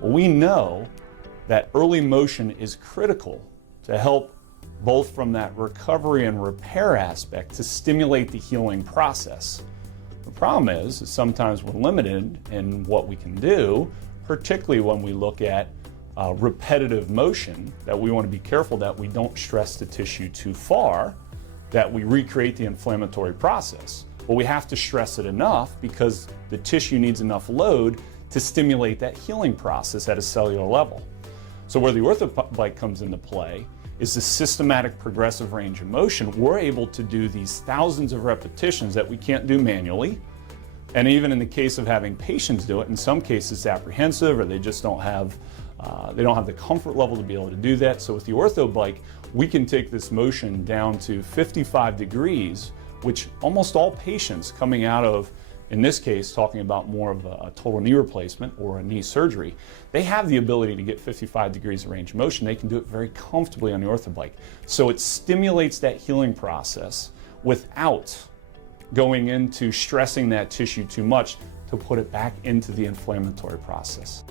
Well, we know that early motion is critical to help both from that recovery and repair aspect to stimulate the healing process. The problem is sometimes we're limited in what we can do, particularly when we look at repetitive motion, that we want to be careful that we don't stress the tissue too far, that we recreate the inflammatory process. But we have to stress it enough because the tissue needs enough load to stimulate that healing process at a cellular level. So where the OrthoBike comes into play is the systematic progressive range of motion. We're able to do these thousands of repetitions that we can't do manually. And even in the case of having patients do it, in some cases it's apprehensive or they just don't have the comfort level to be able to do that. So with the OrthoBike, we can take this motion down to 55 degrees, which almost all patients coming out of, in this case, talking about more of a total knee replacement or a knee surgery, they have the ability to get 55 degrees of range of motion. They can do it very comfortably on the OrthoBike. So it stimulates that healing process without going into stressing that tissue too much to put it back into the inflammatory process.